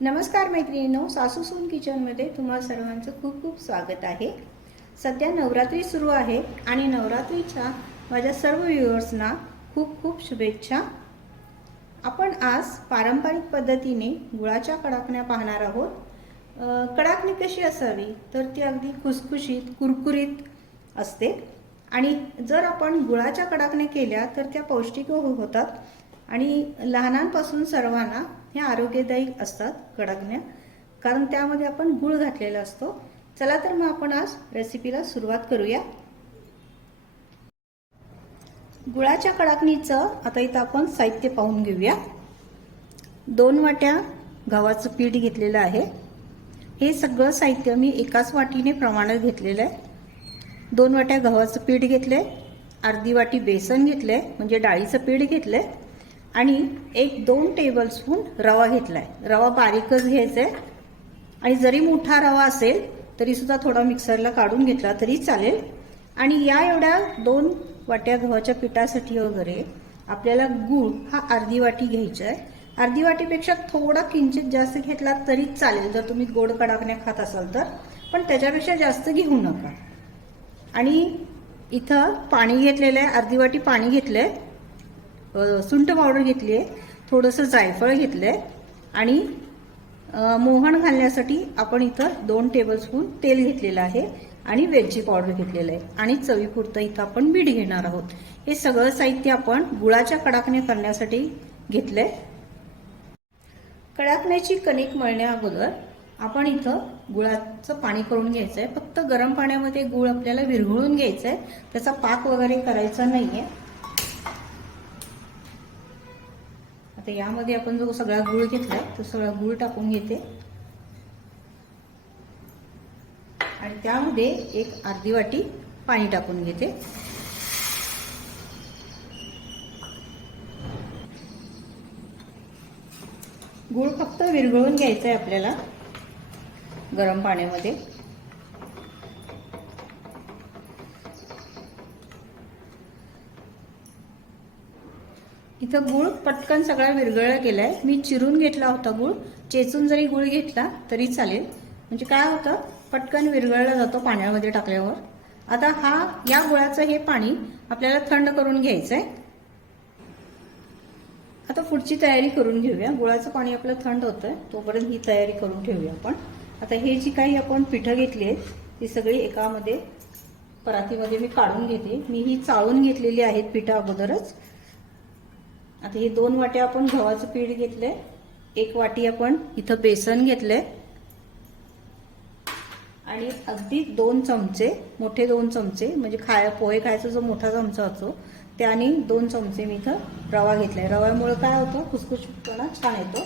नमस्कार मैत्रिणींनो सासू सून किचनमध्ये तुम्हा सर्वांचं खूप खूप स्वागत आहे. सध्या नवरात्री सुरू आहे आणि नवरात्रीच्या माझ्या सर्व व्ह्युअर्सना खूप खूप शुभेच्छा. आपण आज पारंपरिक पद्धतीने गुळाच्या कडाकण्या पाहणार आहोत. कडाकणी कशी असावी तर ती अगदी खुसखुशीत कुरकुरीत असते. आणि जर आपण गुळाच्या कडाकण्या केल्या तर त्या पौष्टिक होतात. आणि लहानांपासून सर्वांना ह्या आरोग्यदायी असतात कडकण्या. कारण त्यामध्ये आपण गुळ घातलेला असतो. चला तर मग आपण आज रेसिपीला सुरुवात करूया. गुळाच्या कडाकणीचं आता इथं आपण साहित्य पाहून घेऊया. दोन वाट्या गव्हाचं पीठ घेतलेलं आहे. हे सगळं साहित्य मी एकाच वाटीने प्रमाणात घेतलेलं आहे. दोन वाट्या गव्हाचं पीठ घेतलं आहे अर्धी वाटी बेसन घेतलंय म्हणजे डाळीचं पीठ घेतलं आहे आणि एक दोन टेबलस्पून रवा घेतला आहे रवा बारीकच घ्यायचा आहे आणि जरी मोठा रवा असेल तरीसुद्धा थोडा मिक्सरला काढून घेतला तरी चालेल. आणि या एवढ्या दोन वाट्या गव्हाच्या पिठासाठी वगैरे आपल्याला गूळ हा अर्धी वाटी घ्यायचा आहे अर्धी वाटीपेक्षा थोडा किंचित जास्त घेतला तरी चालेल. जर तुम्ही गोड कडाकण्या खात असाल तर. पण त्याच्यापेक्षा जास्त घेऊ नका. आणि इथं पाणी घेतलेलं आहे अर्धी वाटी पाणी घेतलं आहे सुंठ पावडर घेतली आहे थोडंसं जायफळ घेतलं आहे आणि मोहन घालण्यासाठी आपण इथं दोन टेबलस्पून तेल घेतलेलं आहे आणि वेलची पावडर घेतलेलं आहे. आणि चवीपुरतं इथं आपण मीठ घेणार आहोत. हे सगळं साहित्य आपण गुळाच्या कडाकण्या करण्यासाठी घेतलंय. कडाकण्याची कणिक मळण्या अगोदर आपण इथं गुळाचं पाणी करून घ्यायचं आहे फक्त गरम पाण्यामध्ये गुळ आपल्याला विरघळून घ्यायचं आहे त्याचा पाक वगैरे करायचा नाहीये. आता यामध्ये आपण जो सगळा गुळ घेतलाय तो सगळा गुळ टाकून घेते. आणि त्यामध्ये एक अर्धी वाटी पाणी टाकून घेते. गुळ फक्त विरघळून घ्यायचा आहे आपल्याला गरम पाण्यामध्ये. इथं गुळ पटकन सगळा विरघळला गेलाय. मी चिरून घेतला होता गुळ. चेचून जरी गुळ घेतला तरी चालेल. म्हणजे काय होतं? पटकन विरघळला जातो पाण्यामध्ये टाकल्यावर. आता हा या गुळाचं हे पाणी आपल्याला थंड करून घ्यायचं आहे आता पुढची तयारी करून घेऊया. गुळाचं पाणी आपलं थंड होतंय तोपर्यंत ही तयारी करून ठेवूया आपण. आता हे जी काही आपण पिठं घेतली आहेत ती सगळी एकामध्ये परातीमध्ये मी काढून घेते. मी ही चाळून घेतलेली आहेत पिठं अगोदरच. आता हे दोन वाट्या आपण गव्हाचं पीठ घेतलंय. एक वाटी आपण इथं बेसन घेतलंय. आणि अगदी दोन चमचे मोठे दोन चमचे म्हणजे खाय पोहे खायचा जो मोठा चमचा असतो त्याने दोन चमचे मी इथं रवा घेतलाय. रव्यामुळे काय होतं? खुसखुशीतपणा छान येतो.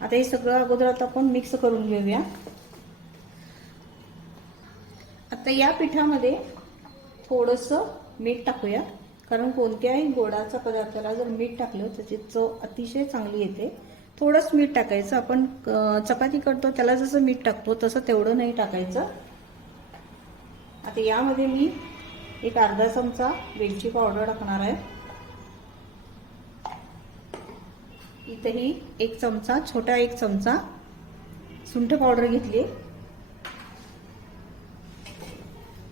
आता हे सगळं अगोदर आता आपण मिक्स करून घेऊया. आता या पिठामध्ये थोडंसं मीठ टाकूया. कारण कोणत्याही गोडाचा पदार्थाला जर मीठ टाकलं त्याची चव अतिशय चांगली येते. थोडंच मीठ टाकायचं. आपण चपाती करतो त्याला जसं मीठ टाकतो तसं तेवढं नाही टाकायचं. आता यामध्ये मी एक अर्धा चमचा वेलची पावडर टाकणार आहे. इथेही एक चमचा छोटा एक चमचा सुंठ पावडर घेतली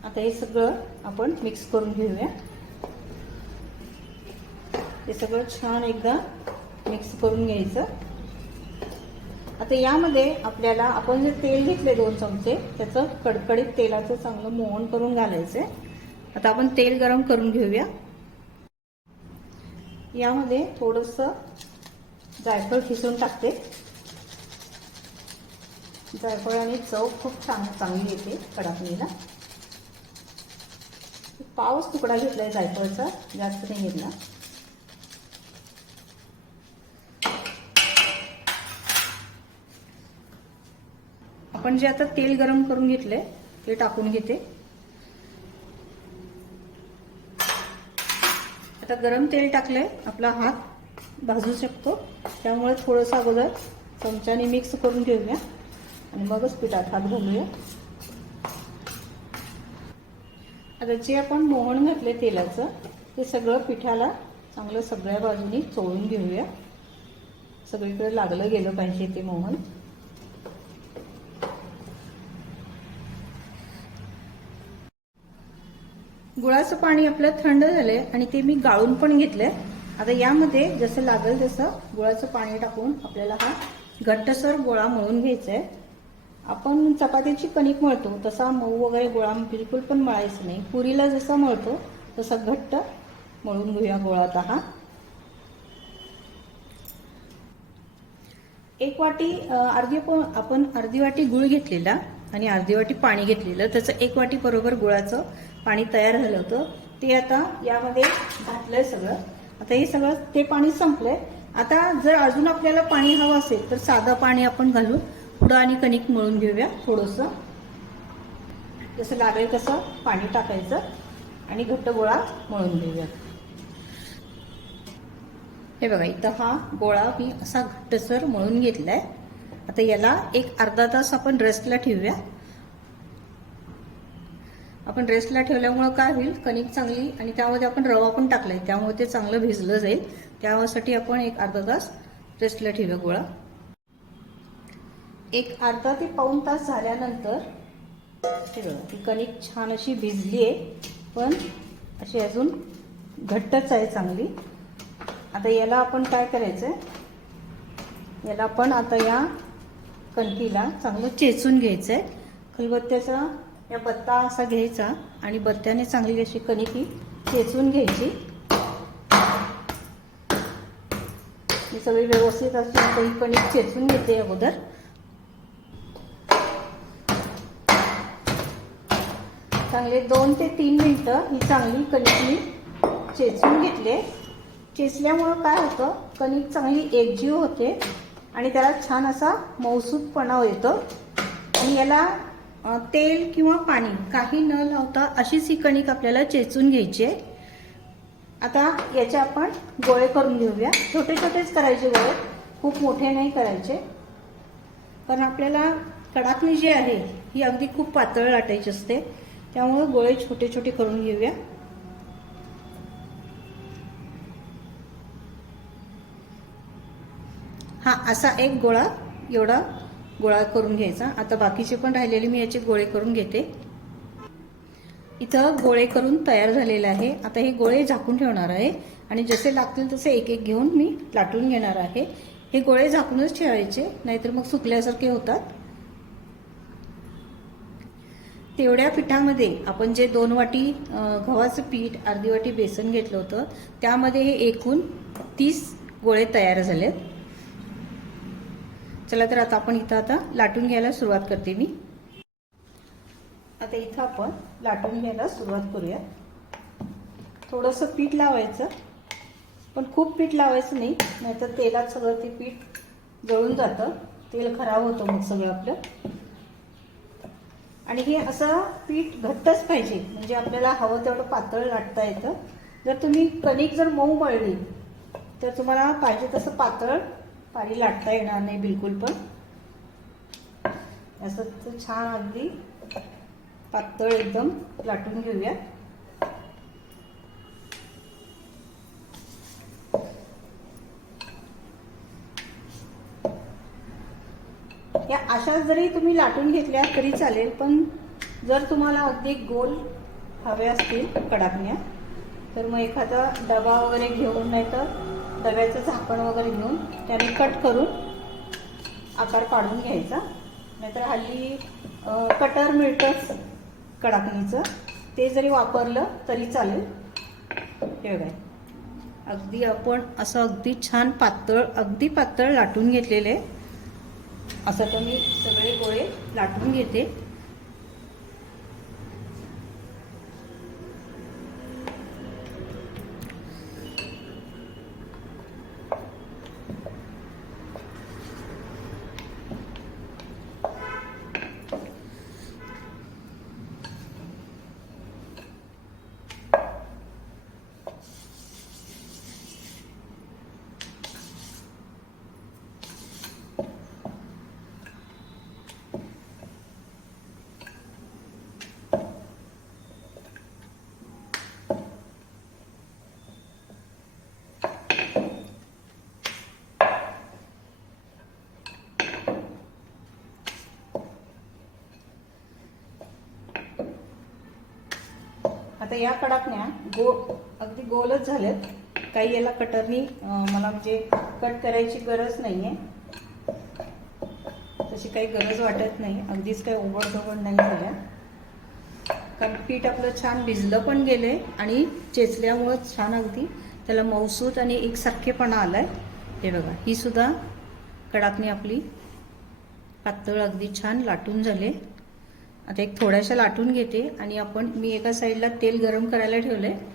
आता हे सगळं आपण मिक्स करून घेऊया. हे सगळं छान एकदा मिक्स करून घ्यायचं. आता यामध्ये आपल्याला आपण जे तेल घेतले दोन चमचे त्याचं कडकडीत तेलाचं चांगलं मोहन करून घालायचंय. आता आपण तेल गरम करून घेऊया. यामध्ये थोडस जायफळ खिसून टाकते. जायफळाने चव खूप छान चांगली येते कडाकणीला पाऊस तुकडा घेतलाय जायफळचा जास्त नाही घेतला. आपण जे आता तेल गरम करून घेतले ते टाकून घेते. आता गरम तेल टाकलंय आपला हात भाजू शकतो. त्यामुळे थोडंसं अगोदर चमच्याने मिक्स करून घेऊया. आणि मगच पिठात हात घालूया. आता जे आपण मोहन घातले तेलाचं ते सगळं पिठाला चांगलं सगळ्या बाजूनी चोळून घेऊया. सगळीकडे लागलं गेलं पाहिजे ते मोहन. गुळाचं पाणी आपलं थंड झालंय आणि ते मी गाळून पण घेतलंय. आता यामध्ये जसं लागेल तसं गुळाचं पाणी टाकून आपल्याला हा घट्टसर गोळा मळून घ्यायचा आहे आपण चपातीची कणिक मळतो तसा मऊ वगैरे गोळा बिलकुल पण मळायचं नाही. पुरीला जसा मळतो तसा घट्ट मळून घेऊया गोळा आता हा. एक वाटी अर्धी आपण अर्धी वाटी गुळ घेतलेला आणि अर्धी वाटी पाणी घेतलेलं. त्याचं एक वाटी बरोबर गुळाचं पाणी तयार झालं होतं. ते आता यामध्ये घातलंय सगळं. आता हे सगळं ते पाणी संपलंय. आता जर अजून आपल्याला पाणी हवं असेल तर साधं पाणी आपण घालून पुढं आणि कणिक मळून घेऊया थोडंसं. जसं लागेल तसं पाणी टाकायचं आणि घट्ट गोळा मळून घेऊया. हे बघा इथं हा गोळा मी असा घट्टसर मळून घेतलाय. आता याला एक अर्धा तास आपण रेस्टला ठेवूया. आपण रेस्टला ठेवल्यामुळं काय होईल? कणिक चांगली आणि त्यामध्ये आपण रवा पण टाकलाय. त्यामुळे ते चांगलं भिजलं जाईल. त्यासाठी आपण एक अर्धा तास रेस्टला ठेवूया गोळा. एक अर्धा ते पाऊण तास झाल्यानंतर ती कणिक छान अशी भिजली आहे पण अशी अजून घट्टच आहे चांगली. आता याला आपण काय करायचंय? याला आपण आता या कणकीला चांगलं चेचून घ्यायचंय. खलबत्त्याचा या बत्ता असा घ्यायचा आणि बत्त्याने चांगली अशी कणिकी खेचून घ्यायची. ही सगळी व्यवस्थित अशी ही कणिक खेचून घेते अगोदर. चांगले दोन ते तीन मिनटं ही चांगली कणिक मी चेचून घेतले. चेचल्यामुळं काय होतं? कणिक चांगली एकजीव होते आणि त्याला छान असा मौसूदपणा येतो. आणि याला तेल किंवा पाणी काही न लावता अशीच ही कणिक आपल्याला चेचून घ्यायची आहे. आता याचे आपण गोळे करून घेऊया. छोटे छोटेच करायचे गोळे खूप मोठे नाही करायचे. कारण आपल्याला कडाकणी जी आहे ही अगदी खूप पातळ लाटायची असते. त्यामुळे गोळे छोटे छोटे करून घेऊया. हा असा एक गोळा एवढा गोळा करून घ्यायचा. आता बाकीचे पण राहिलेले मी याचे गोळे करून घेते. इथं गोळे करून तयार झालेले आहे. आता हे गोळे झाकून ठेवणार आहे. आणि जसे लागतील तसे एक एक घेऊन मी लाटून घेणार आहे. हे गोळे झाकूनच ठेवायचे नाहीतर मग सुकल्यासारखे होतात. तेवढ्या पिठामध्ये आपण जे दोन वाटी गव्हाचं पीठ अर्धी वाटी बेसन घेतलं होतं त्यामध्ये हे एकूण तीस गोळे तयार झालेत. चला तर आता आपण इथं आता लाटून घ्यायला सुरुवात करते मी. आता इथं आपण लाटून घ्यायला सुरुवात करूया. थोडंसं पीठ लावायचं पण खूप पीठ लावायचं नाही नाहीतर तेलात सगळं ते पीठ जळून जातं. तेल खराब होतं मग सगळं आपलं. आणि हे असं पीठ घट्टच पाहिजे म्हणजे आपल्याला हवं तेवढं पातळ लाटता येतं. जर तुम्ही कणिक जर मऊ मळली तर तुम्हाला पाहिजे तसं पातळ पाणी लाटता येणार नाही बिलकुल पण. असं छान अगदी पातळ एकदम लाटून घेऊया. या अशा जरी तुम्ही लाटून घेतल्या तरी चालेल पण जर तुम्हाला अगदी गोल हवे असतील कडाकण्या तर मग एखादा डबा वगैरे घेऊन नाही तर डब्याचं झाकण वगैरे घेऊन त्याने कट करून आकार काढून घ्यायचा. नाहीतर हल्ली कटर मिळतंच कडाकणीचं. ते जरी वापरलं तरी चालेल. हे बघा. अगदी आपण असं अगदी छान पातळ अगदी पातळ लाटून घेतलेले असं तर मी सगळे गोळे लाटून घेते. आता या कडाकण्या गो अगदी गोलच झाल्यात काही याला कटरनी मला म्हणजे कट करायची गरज नाहीये. तशी काही गरज वाटत नाही. अगदीच काही ओबडधोबड नाही झाल्या. कारण पीठ आपलं छान भिजलं पण गेलंय आणि चेचल्यामुळं छान अगदी त्याला मौसूत आणि एकसारखेपणा आलाय. हे बघा ही सुद्धा कडाकणी आपली पातळ अगदी छान लाटून झाले. आता एक थोड्याशा लाटून घेते आणि आपण मी एका साईडला तेल गरम करायला ठेवलं आहे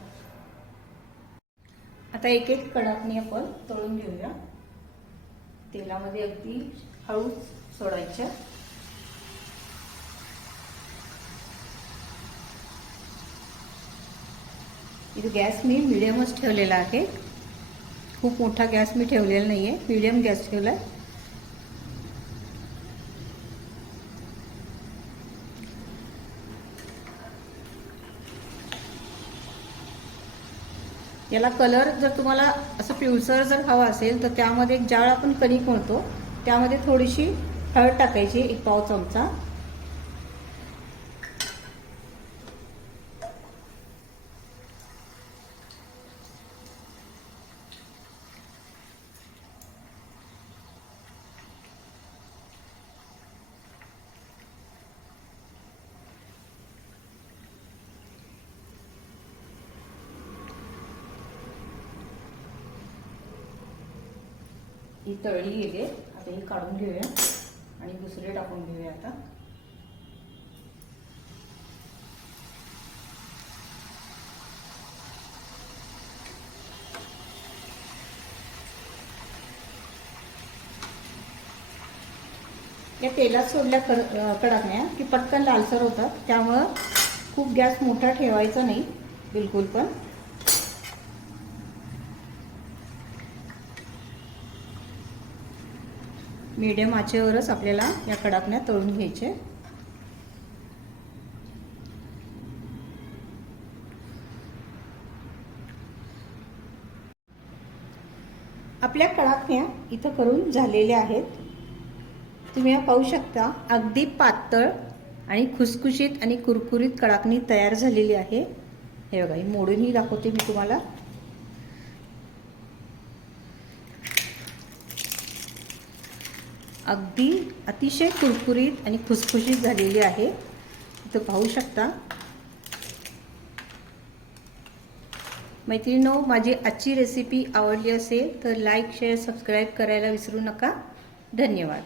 आता एक एक कडाकणी आपण तळून घेऊया. तेलामध्ये अगदी हळू सोडायच्या. इथे गॅस मी मिडियमच ठेवलेला आहे. खूप मोठा गॅस मी ठेवलेला नाही आहे मिडियम गॅस ठेवलाय. याला कलर जर तुम्हाला असं पिवसर जर हवा असेल तर त्यामध्ये एक जाळ आपण कणिक म्हणतो त्यामध्ये थोडीशी हळद टाकायची एक पाव चमचा. ही तळली गेली आता ही काढून घेऊया आणि दुसरे टाकून घेऊया आता. या तेलात सोडल्या कर कडाकण्या की पटकन लालसर होतात. त्यामुळं खूप गॅस मोठा ठेवायचा नाही बिलकुल पण. मीडियम आचेवरच आपल्याला या कडाकण्या तळून घ्यायचे. आपल्या कडाकण्या इथं करून झालेल्या आहेत. तुम्ही या पाहू शकता अगदी पातळ आणि खुसखुशीत आणि कुरकुरीत कडाकणी तयार झालेली आहे. हे बघा ही मोडूनही दाखवते मी तुम्हाला. अगदी अतिशय कुरकुरीत आणि खुसखुशीत झालेली आहे. इथं पाहू शकता. मैत्रिणो माझी आजची रेसिपी आवडली असेल तर लाईक शेअर सबस्क्राईब करायला विसरू नका. धन्यवाद.